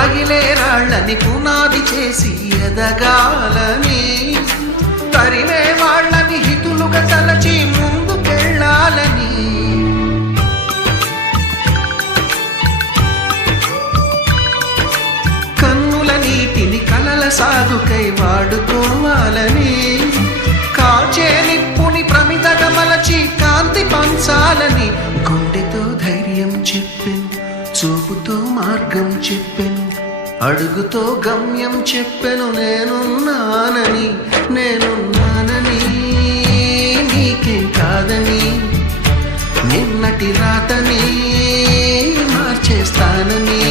తగిలే రాళ్ళని పునాది చేసి ఎదగాలని, తరిమే వాళ్ళని హితులుగా తలచి ముందుకెళ్ళాలని, కన్నుల నీటిని కలల సాగుకై వాడుకోవాలని, కాచే నిప్పుని ప్రమిదగా మలచి కాంతి పంచాలని, గుండెతో ధైర్యం చెప్పెను, చూపుతో మార్గం చెప్పెను, అడుగుతో గమ్యం చెప్పెను, నేనున్నానని నీకేం కాదని, నిన్నటి రాతని మార్చేస్తానని.